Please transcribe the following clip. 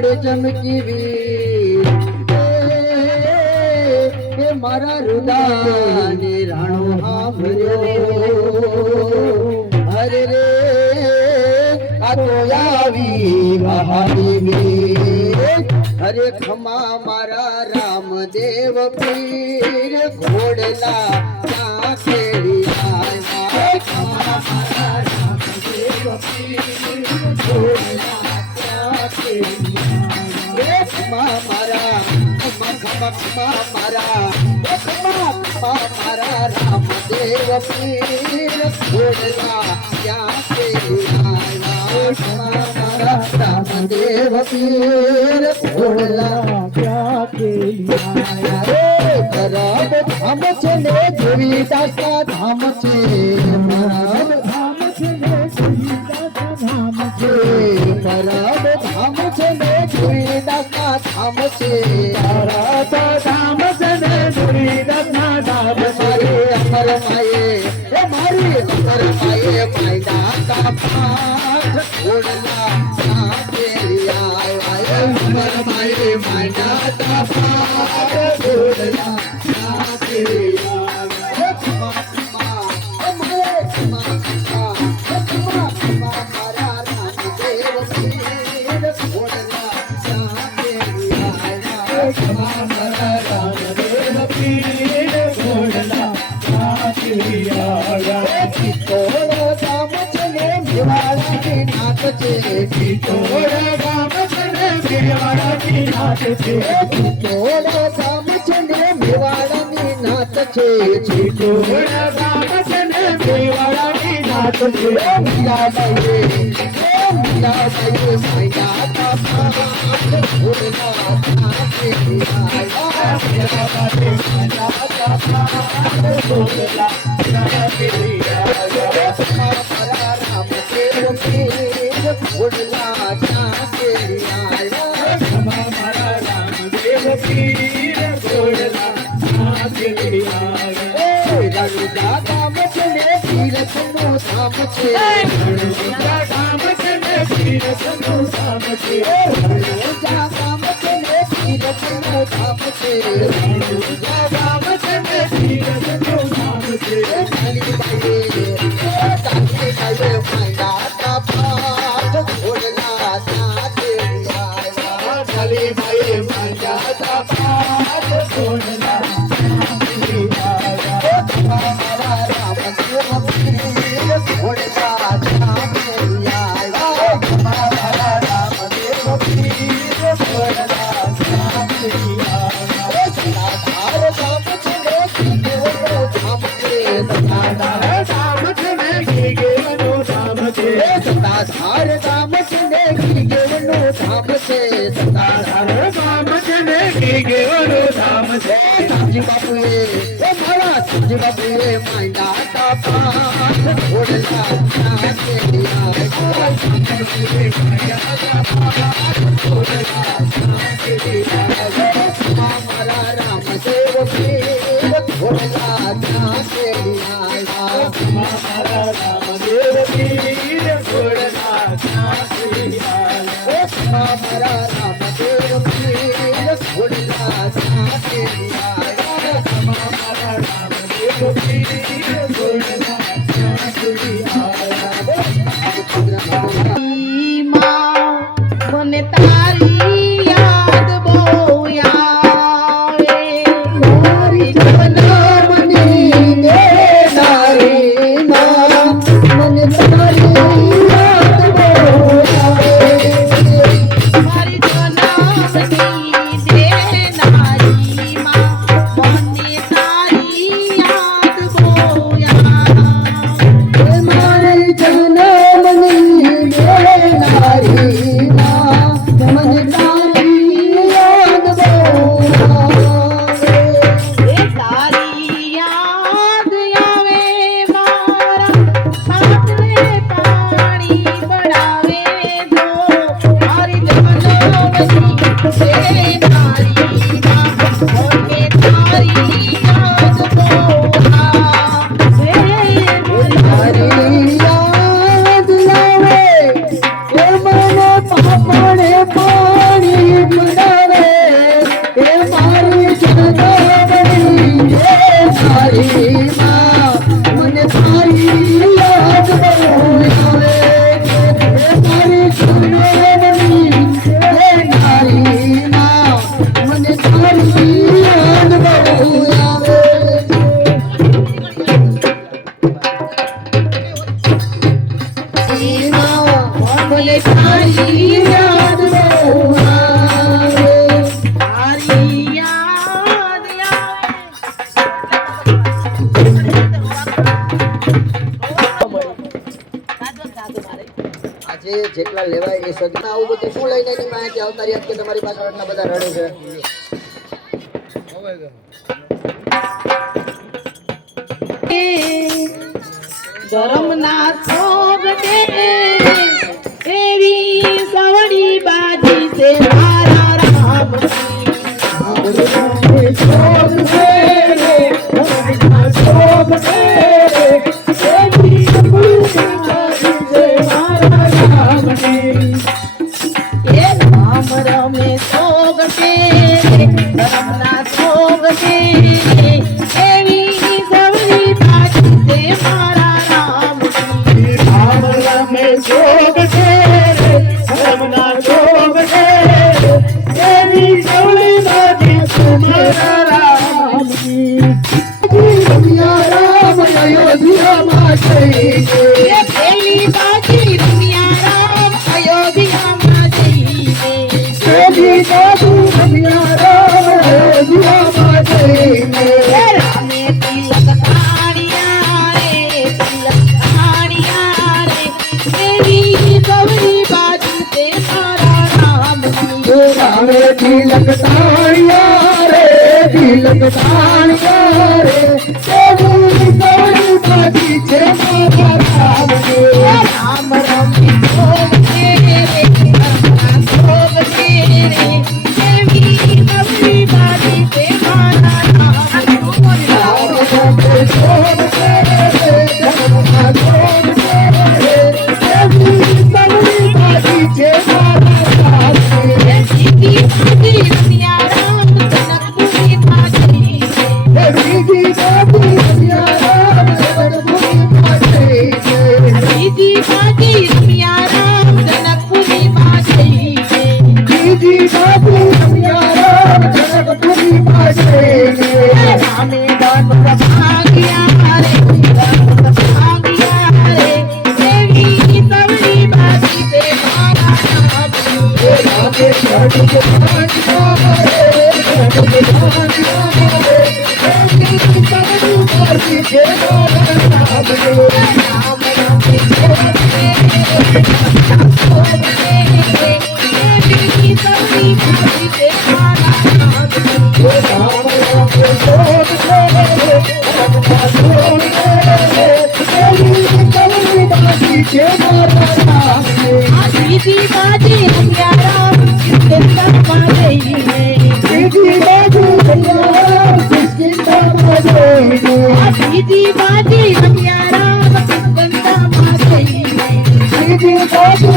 મળે ચમકી વીર એ મારા રુદાને રાણો સાંભળ્યો હરે રે આ તો આવી મહાદેવી હરે ખમા મારા રામદેવ પીર ઘોડલા ક્યાં ખેડી આવ્યા ખમા મારા રામદેવ પીર ઘોડલા ક્યાં ખેડી આવ્યા ખમા મારા ખમા મારા રામદેવ પીર ઘોડલા ક્યાં ખેડી આવ્યા રામદેવ પીર ઘોડલા ક્યાં ખેડી આવ્યા ખરાબ ધામ છે ને જોવી દાસા ધામ છે ખરાબ ધામ છે ને જોવી દાસા ધામ છે ખરાબ ધામ છે ને જોવી દાસા ધામ છે ખરાબ ધામ છે ને જોવી દાસા ધામ મારી અમર માયે એ મારી અમર માયે માયના કા પાઠ ઘોડલા ક્યાં ખેડી આવ્યા અમર માયે માયના કા પાઠ ઘોડલા ક્યાં ખેડી આવ્યા મારા રામદેવ પીર ઘોડલા ક્યાં ખેડી આવ્યા મારા રામદેવ પીર ઘોડલા ક્યાં ખેડી આવ્યા ચિત્તોડ ગામ છે ને મેવાડાની નાત છે ચિત્તોડ ગામ છે ને મેવાડાની નાત છે ચિત્તોડ ગામ છે ને મેવાડાની નાત છે ચિત્તોડ ગામ છે ને મેવાડાની નાત છે મીરાબાઈ માયા કા પાઠ ઘોડલા ક્યાં ખેડી આવ્યા મીરાબાઈ માયા કા પાઠ ઘોડલા ક્યાં ખેડી આવ્યા મારા રામદેવ પીર ઘોડલા ક્યાં ખેડી આવ્યા મારા રામદેવ પીર ઘોડલા ક્યાં ખેડી આવ્યા રણુજા ગામ છે ને તીરથનું ધામ છે રણુજા ગામ છે ને તીરથનું ધામ છે રણુજા ગામ છે ને તીરથનું ધામ છે રણુજા ગામ છે ને તીરથનું ધામ છે નાની બાઈએ માયના કા પાઠ ઘોડલા ક્યાં ખેડી આવ્યા નાની બાઈએ માયના કા પાઠ ઘોડલા ક્યાં ખેડી આવ્યા મારા રામદેવ પીર ઘોડલા ક્યાં ખેડી આવ્યા મારા રામદેવ પીર ઘોડલા ક્યાં ખેડી આવ્યા સદાધાર ધામ છે ને ગીગેવનો ધામ છે સદાધાર ધામ છે ને ગીગેવનો ધામ છે સદાધાર ધામ છે ને ગીગેવનો ધામ છે સદાધાર ધામ છે ને ગીગેવનો ધામ છે સાજી બાપુએ એ મારા સાજી બાપુએ માયના કા પાઠ ઘોડલા ક્યાં ખેડી આવ્યા માયના કા પાઠ ઘોડલા ક્યાં ખેડી આવ્યા મારા રામદેવ પીર ઘોડલા ક્યાં ખેડી આવ્યા મારા રામદેવ પીર ઘોડલા ક્યાં ખેડી આવ્યા મારા રામદેવ પીર ઘોડલા ક્યાં ખેડી આવ્યા મારા રામદેવ પીર ઘોડલા ક્યાં ખેડી આવ્યા મને તારી યાદ બહુ આવે મારી જનમની દેનારી માં મને તારી યાદ બહુ આવે મારી જનમની દેનારી માં મને તારી યાદ બહુ આવે મારી જનમની દેનારી માં મને સજના આવું બધું શું લઈને એની માહિતી આવતા રહ્યા કે તમારી પાસે આટલા બધા રડે છે? ધર્મના સોગટે એવી સવડી બાજી છે મારા રામજી. એ રામ રમે સોગટે ધર્મના સોગટે એવી સવડી બાજી છે મારા રામજી. રામ અયોધ્યામાં જઈને એ પેલી બાજી દુનિયા રામ અયોધ્યામાં જઈને પેલી બાજુ રમ્યા રામ અયોધ્યામાં જઈને એ રામે તિલક તાણ્યા રે તિલક તાણ્યા રે એવી સવડી બાજી તે મારા રામજી. રામે તિલક તાણ્યા રે તિલક તાણ્યા રે તેની સવડી બાજી છે મારા રામજી. એ રામ રમે સોગટે રે ધર્મના સોગટે રે એવી સવડી બાજી તે મારા રામજી. રામ રમે સોગટે રે ધર્મના સોગટે રે તેની સવડી બાજી છે મારા રામજી. સીધી બાજી રમ્યા રામ જનકપુરીમાં જઈને. બીજી બાજુ રમ્યા રામ જન્મભૂમિમાં જઈને સીધી બાજી રમ્યા રામ જનકપુરીમાં જઈને. બીજી બાજુ રમ્યા રામ જન્મભૂમિમાં જઈને રામે ધનુષ ભાંગ્યા રે ધનુષ ભાંગ્યા રે એવી સવડી બાજી તે મારા રામજી. રામે ધનુષ ભાંગ્યા રે ધનુષ ભાંગ્યા રે એની સવડી બાજી છે મારા રામજી. રામ રમે સોગટે સોગટે એવી સવડી બાજી તે મારા રામજી. રામ રમે સોગટે રે ધર્મના સોગટે રે તેની સવડી બાજી છે મારા રામજી. આ સીધી બાજી રમ્યા રામ કિસ્કંદામાં જઈને. બીજી બાજુ રમ્યા રામ કિષ્કિંધામાં જઈને આ સીધી બાજી રમ્યા રામ કિસ્કંદામાં જઈને. બીજી બાજુ